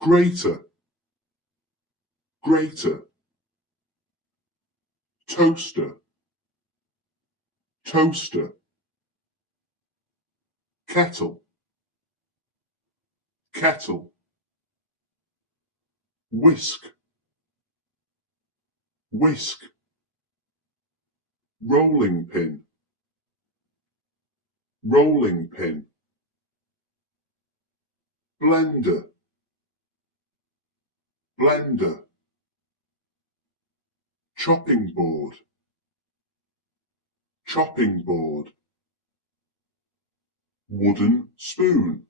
greater, greater, toaster, toaster, kettle, kettle, whisk, whisk, rolling pin, rolling pin, blender, blender, chopping board, chopping board, wooden spoon,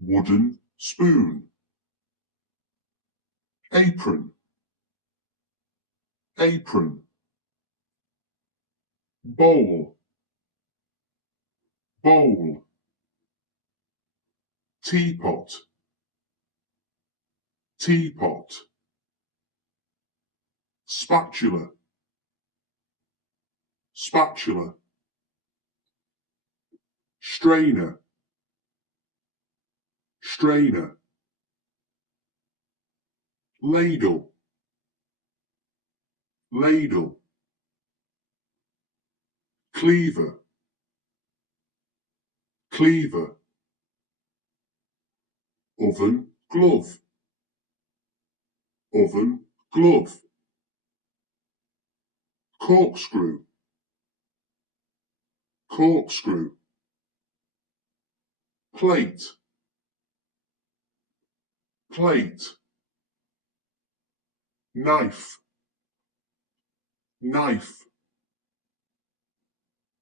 wooden spoon, apron, apron, bowl, bowl, teapot, teapot, spatula, spatula, strainer, strainer, ladle, ladle, cleaver, cleaver, oven glove, oven glove, corkscrew, corkscrew, plate, plate, knife, knife,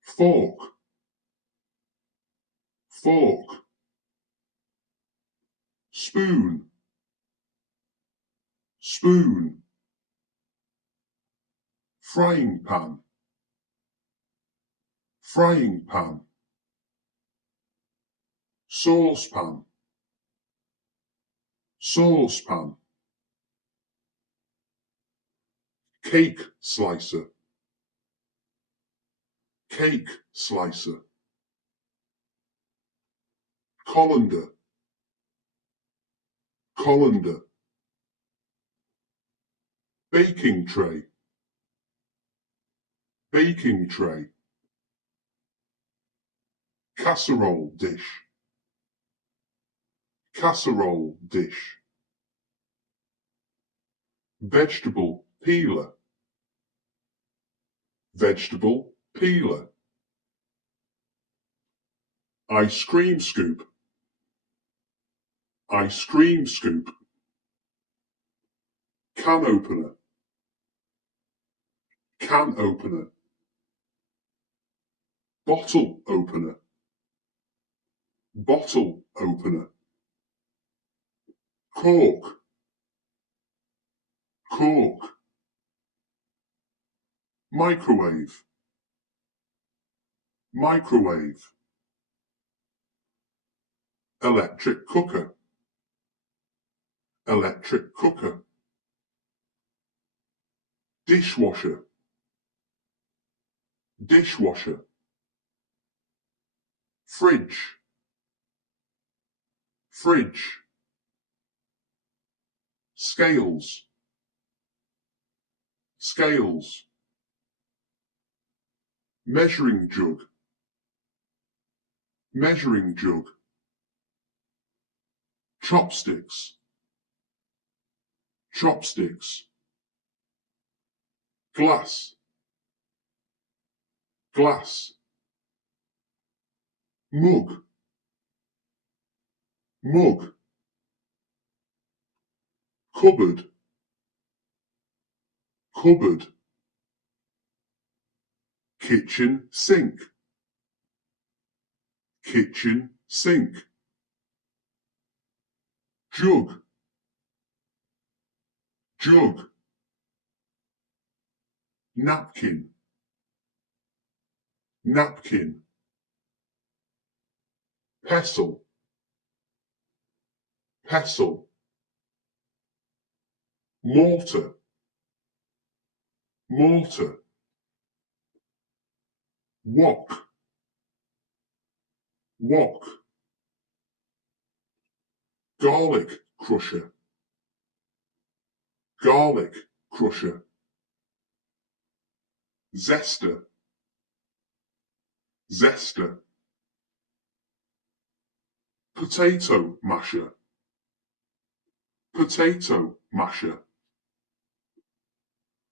fork, fork, spoon, spoon, frying pan, frying pan, saucepan, saucepan, cake slicer, cake slicer, colander, colander, baking tray, baking tray, casserole dish, casserole dish, vegetable peeler, vegetable peeler, ice cream scoop, ice cream scoop, can opener, can opener, bottle opener, bottle opener, cork, cork, microwave, microwave, electric cooker, electric cooker, dishwasher, dishwasher, fridge, fridge, scales, scales, measuring jug, measuring jug, chopsticks, chopsticks, glass, glass, mug, mug, cupboard, cupboard, kitchen sink, kitchen sink, jug, jug, napkin, napkin, pestle, pestle, mortar, mortar, wok, wok, garlic crusher, garlic crusher, zester, zester, potato masher, potato masher,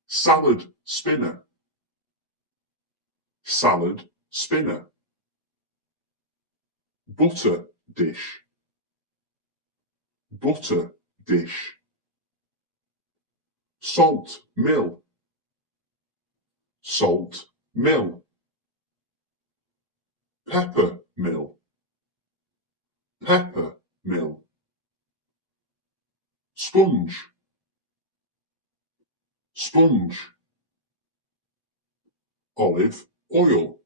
salad spinner, salad spinner, butter dish, butter dish, salt mill, salt mill, pepper mill, pepper mill, sponge, sponge, olive oil,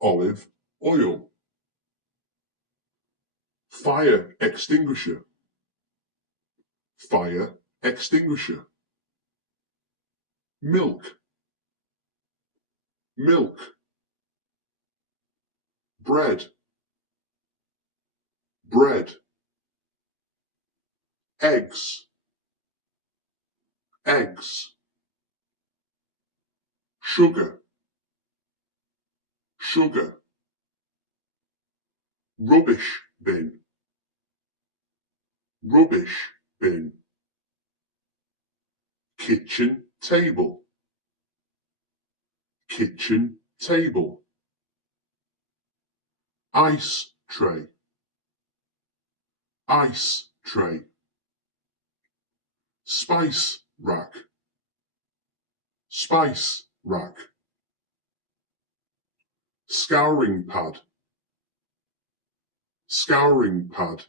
olive oil, fire extinguisher, fire extinguisher, milk, milk, bread, bread, eggs, eggs, sugar, sugar, rubbish bin, rubbish bin, kitchen table, kitchen table, ice tray, ice tray, spice rack, spice rack, scouring pad, scouring pad,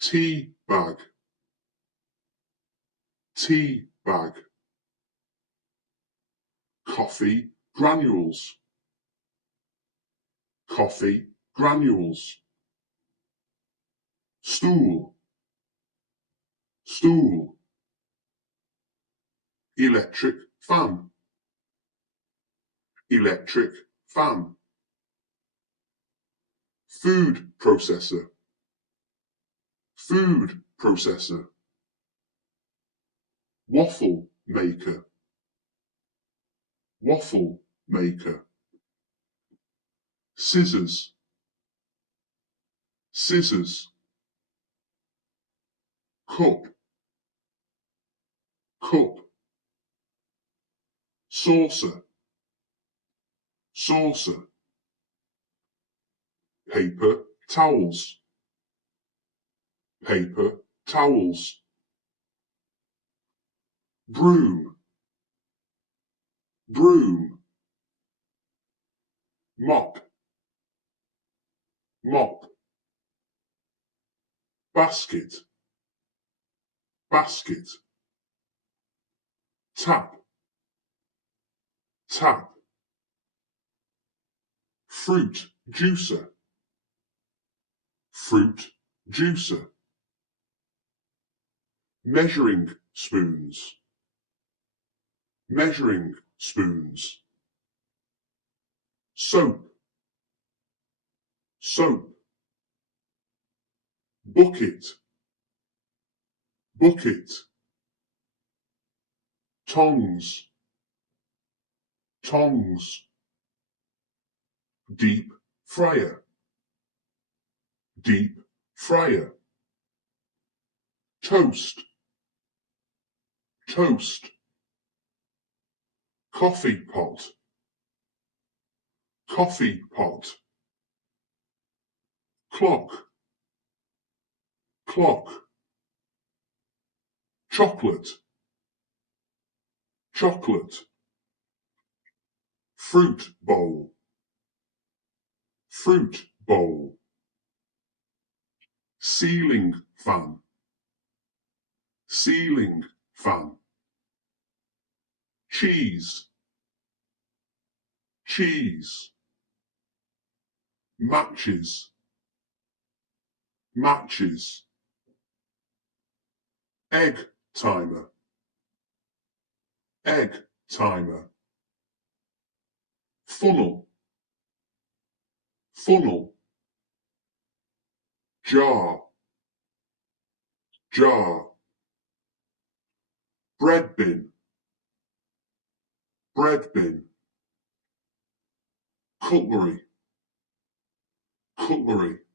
tea bag, tea bag, coffee granules, coffee granules, stool, stool, electric fan, electric fan, food processor, food processor, waffle maker, waffle maker, scissors, scissors, cup, cup, saucer, saucer, paper towels, paper towels, broom, broom, mop, mop, basket, basket, tap, tap, fruit juicer, fruit juicer, measuring spoons, measuring spoons, soap, soap, bucket, bucket, tongs, tongs, deep fryer, deep fryer, toast, toast, coffee pot, coffee pot, clock, clock, chocolate, chocolate, fruit bowl, fruit bowl, ceiling fan, ceiling fan, cheese, cheese, matches, matches, egg timer, egg timer, funnel, funnel, jar, jar. Bread bin, bread bin. Cutlery, cutlery.